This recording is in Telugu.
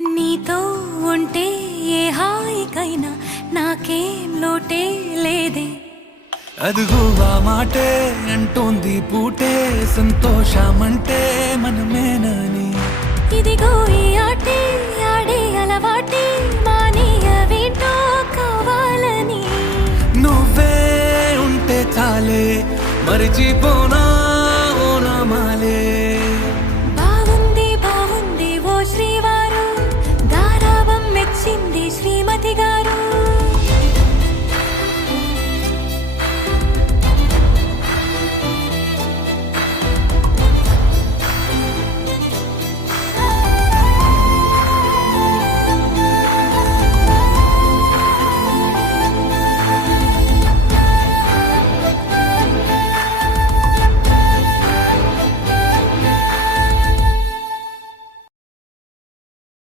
నీతో ఉంటే ఏ హాయికైనా నాకేం లోటే లేదే. అదుగు ఆ మాటే అంటోంది పూటే సంతోషమంటే మనమేనని. ఇదిగో ఈ ఆటే ఆడే అలవాటే మానేయవేంటో కావాలని. నువ్వే ఉంటే చాలే మరిచిపో